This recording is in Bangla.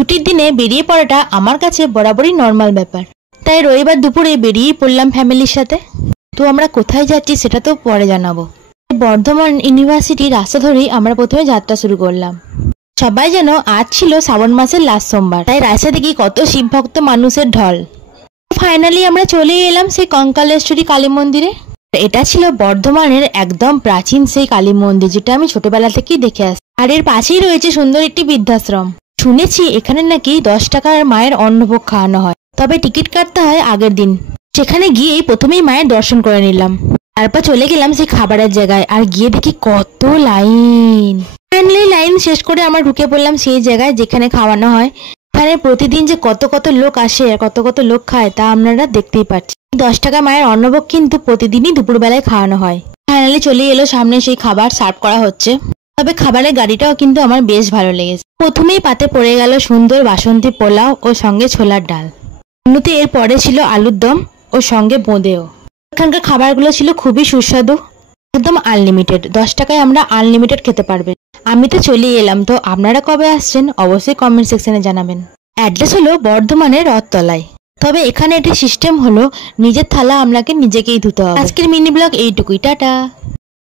ছুটির দিনে বেরিয়ে পড়াটা আমার কাছে বরাবরই নর্মাল ব্যাপার, তাই রবিবার দুপুরে বেরিয়ে পড়লাম ফ্যামিলির সাথে। তো আমরা কোথায় যাচ্ছি সেটা তো পরে জানাবো। বর্ধমান ইউনিভার্সিটির রাস্তা ধরেই আমরা প্রথমে যাত্রা শুরু করলাম। সবাই যেন আজ ছিল শ্রাবণ মাসের লাস্ট সোমবার, তাই রাস্তা দেখি কত শিবভক্ত মানুষের ঢল। ফাইনালি আমরা চলে এলাম সেই কঙ্কালেশ্বরী কালী মন্দিরে। এটা ছিল বর্ধমানের একদম প্রাচীন সেই কালী মন্দির, যেটা আমি ছোটবেলা থেকেই দেখে আসি। আর এর পাশেই রয়েছে সুন্দর একটি বৃদ্ধাশ্রম। শুনেছি এখানে নাকি 10 টাকার মায়ের অন্নভোগ খাওয়ানো হয়, তবে টিকিট কাটতে হয় আগের দিন। সেখানে গিয়েই প্রথমেই মায়ের দর্শন করে নিলাম, তারপর চলে গেলাম সেই খাবারের জায়গায়। আর গিয়ে দেখি কত লাইন। ফাইনালি লাইন শেষ করে আমরা ঢুকে পড়লাম সেই জায়গায় যেখানে খাওয়ানো হয়। এখানে প্রতিদিন যে কত কত লোক আসে আর কত কত লোক খায় তা আপনারা দেখতেই পাচ্ছেন। 10 টাকা মায়ের অন্নভোগ কিন্তু প্রতিদিনই দুপুরবেলায় খাওয়ানো হয়। ফাইনালি চলে এলো সামনে সেই খাবার সার্ভ করা হচ্ছে। তবে খাবারের গাড়িটাও কিন্তু আমার বেশ ভালো লেগেছে। প্রথমেই পাতে পড়ে গেল সুন্দর বাসন্তী পোলাও ও সঙ্গে ছোলার ডাল। অন্যতে এর পরে ছিল আলুর দম ও সঙ্গে বোঁদেও। এখানকার খাবারগুলো ছিল খুবই সুস্বাদু, একদম আনলিমিটেড। 10 টাকায় আমরা আনলিমিটেড খেতে পারবেন। আমি তো চলে এলাম, তো আপনারা কবে আসছেন অবশ্যই কমেন্ট সেকশনে জানাবেন। অ্যাড্রেস হলো বর্ধমানের রথতলায়। তবে এখানে একটি সিস্টেম হলো নিজের থালা আপনাকে নিজেকেই ধুতে হবে। আজকের মিনি ব্লগ এইটুকুই, টাটা।